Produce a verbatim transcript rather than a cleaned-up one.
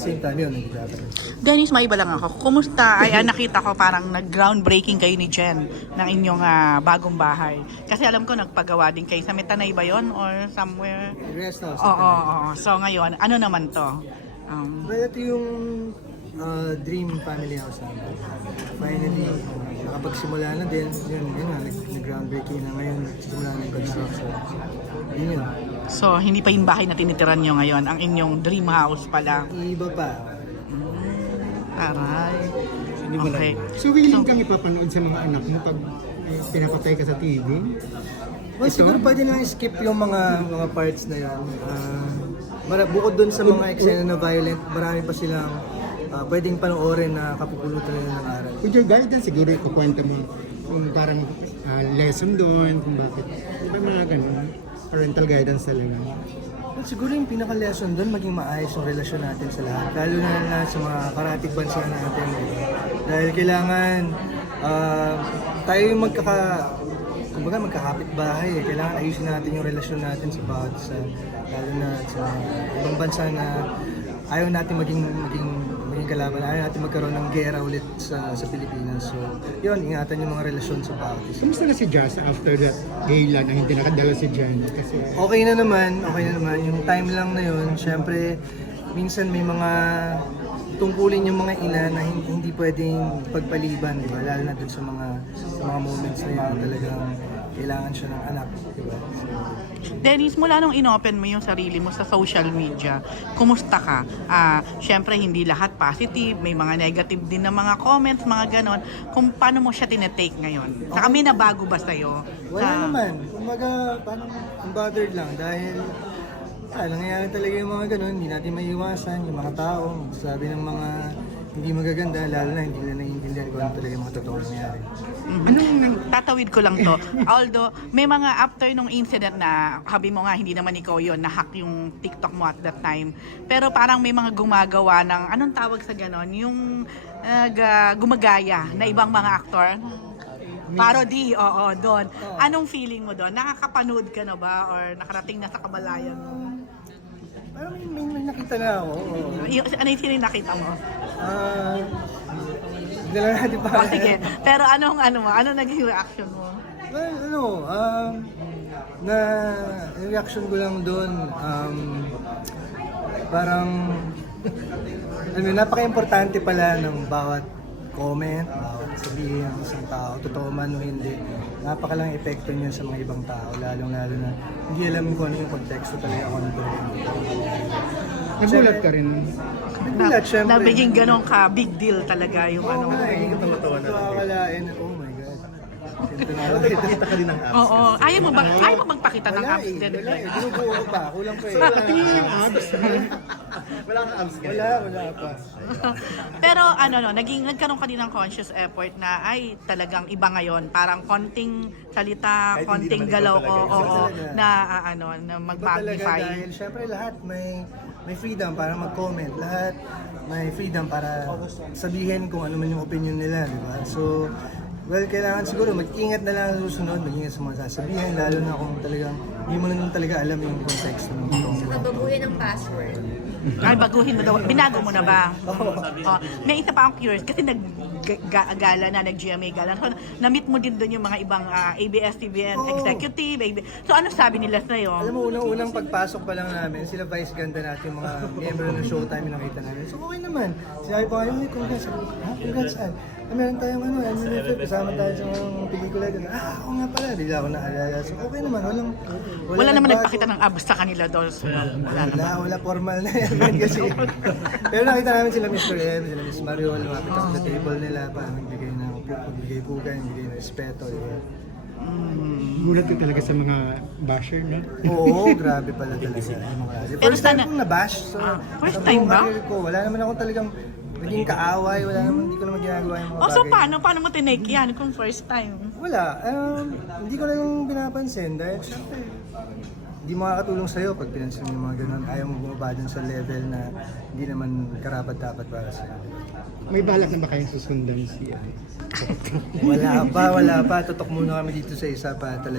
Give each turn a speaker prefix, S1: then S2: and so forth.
S1: same time yun, nag-travel.
S2: Dennis, maiba lang ako. Kumusta? Ay, ah, nakita ko parang nag-groundbreaking kayo ni Jen ng inyong ah, bagong bahay. Kasi alam ko nagpagawa din kayo sa Metanay ba yun? Or somewhere?
S1: Rest house.
S2: Oo, oo, oo. So ngayon, ano naman to? Um,
S1: Well, ito yung uh, dream family house namin. Finally, uh, nakapagsimula na din. Yun, yun nga, nag- nag-groundbreaking na ngayon. Nagsimula na yung construction. Yun yun.
S2: so, hindi pa yung bahay na tinitiran nyo ngayon. Ang inyong dream house pala.
S1: Iba pa.
S2: Aray. Okay.
S3: So willing kang ipapanood sa mga anak mo pag eh, pinapatay ka sa T V?
S1: Well, siguro pwede na skip yung mga mga parts na yan. Uh, mara- bukod dun sa mga eksena na violent, marami pa silang uh, pwedeng panoorin na kapupulutan nila ng aral.
S3: With your guidance, siguro ikukwento mo kung parang ah, lesson doon, kung bakit. Di ba mga ganun? Parental guidance talaga.
S1: Well, siguro yung pinaka-lesson doon, maging maayos yung relasyon natin sa lahat. Lalo na, na sa mga karatig bansa natin. Diba? Dahil kailangan uh, tayo yung magkaka... Kumbaga magkakapit bahay eh. Kailangan ayusin natin yung relasyon natin sa bawat sa... Lalo na sa ibang bansa na ayaw natin maging maging maging kalaban. Ayaw natin magkaroon ng gera ulit sa sa Pilipinas. So, yun, ingatan yung mga relasyon sa bawat isa.
S3: Kumusta na si Jazz after that gala na hindi nakadala si Jan? Kasi
S1: Okay na naman, okay na naman. Yung time lang na yun, syempre, minsan may mga tungkulin yung mga ina na hindi, hindi pwedeng pagpaliban, di ba? Lalo na dun sa mga sa mga moments na yun, talagang kailangan siya ng anak, di ba?
S2: Dennis, mula nung inopen mo yung sarili mo sa social media, kumusta ka? Ah, syempre hindi lahat positive, may mga negative din na mga comments, mga ganon. Kung paano mo siya tinetake ngayon? Saka may nabago ba sa'yo?
S1: Wala
S2: Sa-
S1: naman. Kumbaga, parang unbothered lang dahil ah, nangyayari talaga yung mga ganun, hindi natin maiiwasan yung mga tao, sabi ng mga hindi magaganda, lalo na hindi nila naiintindihan kung ano talaga yung mga totoo nangyayari.
S2: Mhm. Tatawid ko lang to. Although, may mga after nung incident na, habi mo nga, hindi naman ikaw yon na-hack yung TikTok mo at that time. Pero parang may mga gumagawa ng, anong tawag sa ganon? Yung uh, ga- gumagaya na ibang mga aktor. Parody, oo, doon. Anong feeling mo doon? Nakakapanood ka na ba? Or nakarating na sa kabalayan mo?
S1: Parang may, may, may nakita na ako. oo.
S2: Y- ano yung sino yung nakita mo?
S1: Ah, hindi na lang natin pa.
S2: O sige. Pero anong ano mo? Ano naging reaction mo?
S1: Well, ano, um, na yung reaction ko lang doon, um, parang, ano, napaka-importante pala ng bawat comment, bawat sabihin ng isang tao, totoo man o hindi. Napakalang epekto niya sa mga ibang tao, lalong-lalo na hindi alam kung ano yung konteksto talaga kung ano talaga.
S3: nagulat ka rin.
S1: Nagulat, syempre.
S2: Nabiging ganon ka, big deal talaga yung ano.
S1: Oo nga eh, tumatawa na. Nakakalain, oh my God. Ganito na lang. Nakita ka din ng apps.
S2: Oo. Ayaw mo bang ayaw mo bang pakita ng
S1: Wala
S2: abs
S1: eh,
S2: din?
S1: wala eh. Binubuo ko pa, kulang pa eh.
S3: Tingin yung abs.
S1: Wala kang abs Wala, wala pa.
S2: Pero ano no, naging nagkaroon ka din ng conscious effort na ay talagang iba ngayon, parang konting salita,
S1: Kahit hindi
S2: konting
S1: naman ikaw
S2: galaw ko,
S1: talaga.
S2: oo,
S1: Talaga.
S2: na ah, ano, na
S1: Iba talaga
S2: mag-magnify.
S1: dahil syempre lahat may may freedom para mag-comment. Lahat may freedom para sabihin kung ano man yung opinion nila, di ba? So, well, kailangan siguro mag-ingat na lang sa susunod, mag-ingat sa mga sasabihin, lalo na kung talagang hindi mo na nun talaga alam yung context ng totoong
S4: Saka baguhin ang password.
S2: Ay, baguhin mo daw. Binago mo na ba?
S1: Oo.
S2: Oh, may isa pa akong curious kasi nag-gala na, nag-G M A gala. So, na-meet mo din doon yung mga ibang ah, A B S C B N
S1: Oo.
S2: executive. A B So, ano sabi nila sa'yo?
S1: Alam mo, unang-unang pagpasok pa lang namin, sila Vice Ganda natin, yung mga member ng Showtime yung nakita namin. So, okay naman. Sinabi pa kayo, hey, congrats. Sabi ko, ha? Congrats saan? Ah, meron tayong ano, M L F F, kasama tayo sa mga pelikula. Ganun. Ah, ako nga pala. Bigla ako naalala. So, okay naman. Walang,
S2: Wala naman
S1: nagbago.
S2: nagpakita ng abs sa kanila doon. So, wala naman.
S1: Wala, wala formal na yan kasi. Pero nakita namin sila mister M, sila Miss Mariol, lumapit ako sa table nila para magbigay ng magbigay pugan, magbigay ng respeto, di ba?
S3: Gulat ka talaga sa mga basher, no?
S1: Oo, grabe pala talaga. First
S2: Pero
S1: time
S2: sana-
S1: kong nabash. So,
S2: Ah, first
S1: sa
S2: time
S1: buong
S2: ba?
S1: career ko, wala naman akong talagang naging kaaway, wala naman, hindi ko naman ginagawa yung mga
S2: Oh, so
S1: bagay.
S2: paano? Paano mo tinake yan kung first time?
S1: Wala, um, hindi ko na yung pinapansin dahil syempre, hindi makakatulong sa'yo pag pinansin mo yung mga ganun. Ayaw mo bumaba dun sa level na hindi naman karapat-dapat para sa'yo.
S3: May balak na ba kayong susundan siya?
S1: Wala pa, wala pa. Tutok muna kami dito sa isa pa talaga.